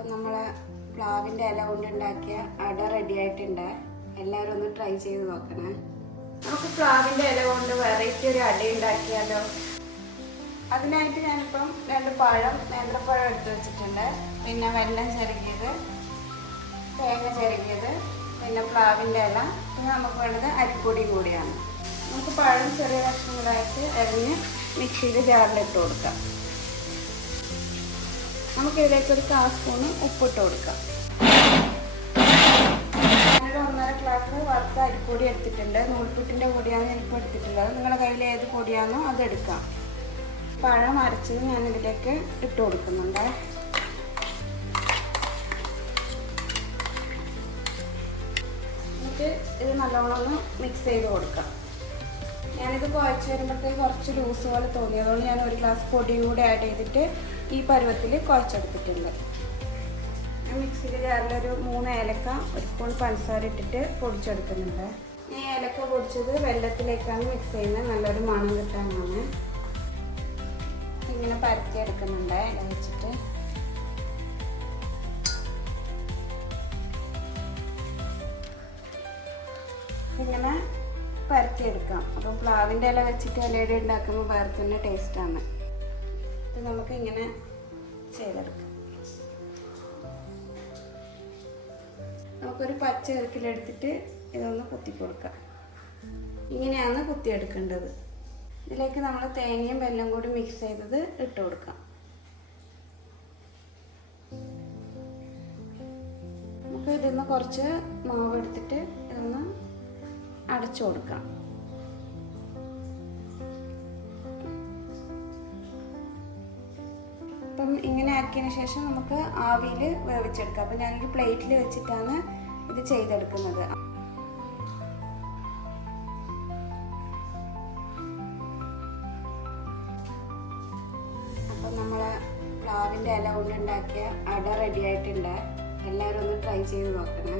അപ്പം നമ്മളെ പ്ലാവിൻ്റെ ഇല കൊണ്ടുണ്ടാക്കിയ അട റെഡി ആയിട്ടുണ്ട്. എല്ലാവരും ഒന്ന് ട്രൈ ചെയ്ത് നോക്കണേ. നമുക്ക് പ്ലാവിൻ്റെ ഇല കൊണ്ട് വെറൈറ്റി ഒരു അട ഉണ്ടാക്കിയാലോ. അതിനായിട്ട് ഞാനിപ്പം 2 പഴം, നേന്ത്രപ്പഴം എടുത്ത് വെച്ചിട്ടുണ്ട്. പിന്നെ വെല്ലം ചിരകിയത്, തേങ്ങ ചിരകിയത്, പിന്നെ പ്ലാവിൻ്റെ ഇല, പിന്നെ നമുക്ക് വേണ്ടത് അരിപ്പൊടിയും കൂടിയാണ്. നമുക്ക് പഴം ചെറിയ കഷ്ണങ്ങളായിട്ട് അരിഞ്ഞ് മിക്സിയിൽ ജാറിലിട്ട് കൊടുക്കാം. നമുക്കിതിലേക്ക് ഒരു 1/4 സ്പൂൺ ഉപ്പിട്ട് കൊടുക്കാം. ഞാനൊരു 1.5 ഗ്ലാസ് വറുത്ത അരിപ്പൊടി എടുത്തിട്ടുണ്ട്. നൂൽപ്പുട്ടിൻ്റെ പൊടിയാണ് ഞാനിപ്പോൾ എടുത്തിട്ടുള്ളത്. നിങ്ങളുടെ കയ്യിൽ ഏത് പൊടിയാണോ അതെടുക്കാം. പഴം അരച്ചത് ഞാനിതിലേക്ക് ഇട്ട് കൊടുക്കുന്നുണ്ട്. എന്നിട്ട് ഇത് നല്ലോണം ഒന്ന് മിക്സ് ചെയ്ത് കൊടുക്കാം. ഞാനിത് കുഴച്ച് വരുമ്പോഴത്തേക്ക് കുറച്ച് ലൂസ് പോലെ തോന്നി. അതുകൊണ്ട് ഞാൻ 1 ഗ്ലാസ് പൊടിയും കൂടി ആഡ് ചെയ്തിട്ട് ഈ പരുവത്തിൽ കുഴച്ചെടുത്തിട്ടുണ്ട്. ഞാൻ മിക്സിയിൽ ജാറിലൊരു 3 ഏലക്ക, 1 സ്പൂൺ പഞ്ചസാര ഇട്ടിട്ട് പൊടിച്ചെടുക്കുന്നുണ്ട്. ഈ ഏലക്ക പൊടിച്ചത് വെള്ളത്തിലേക്കാണ് മിക്സ് ചെയ്യുന്നത്. നല്ലൊരു മണം കിട്ടാനാണ്. ഇങ്ങനെ പരത്തിയെടുക്കുന്നുണ്ട് ഇല വെച്ചിട്ട്. ഇങ്ങനെ പരത്തിയെടുക്കാം. അപ്പോൾ പ്ലാവിൻ്റെ ഇല വെച്ചിട്ട് ഇലയുടെ ഉണ്ടാക്കുമ്പോൾ വേറെ തന്നെ ടേസ്റ്റാണ്. ഇത് നമുക്ക് ഇങ്ങനെ ചെയ്തെടുക്കാം. നമുക്കൊരു പച്ച ഇറക്കിലെടുത്തിട്ട് ഇതൊന്ന് കുത്തിക്കൊടുക്കാം. ഇങ്ങനെയാണ് കുത്തിയെടുക്കേണ്ടത്. ഇതിലേക്ക് നമ്മൾ തേങ്ങയും വെല്ലം കൂടി മിക്സ് ചെയ്തത് ഇട്ട് കൊടുക്കാം. നമുക്ക് ഇതിന്ന് കുറച്ച് മാവ് എടുത്തിട്ട് ഇതൊന്ന് അടച്ചു കൊടുക്കാം. അപ്പം ഇങ്ങനെ ആക്കിയതിന് ശേഷം നമുക്ക് ആവിയിൽ വേവിച്ചെടുക്കാം. അപ്പം ഞാനൊരു പ്ലേറ്റിൽ വെച്ചിട്ടാണ് ഇത് ചെയ്തെടുക്കുന്നത്. അപ്പം നമ്മളെ പ്ലാവിൻ്റെ ഇല കൊണ്ടുണ്ടാക്കിയ അട റെഡി ആയിട്ടുണ്ട്. എല്ലാവരും ഒന്ന് ട്രൈ ചെയ്ത് നോക്കണേ.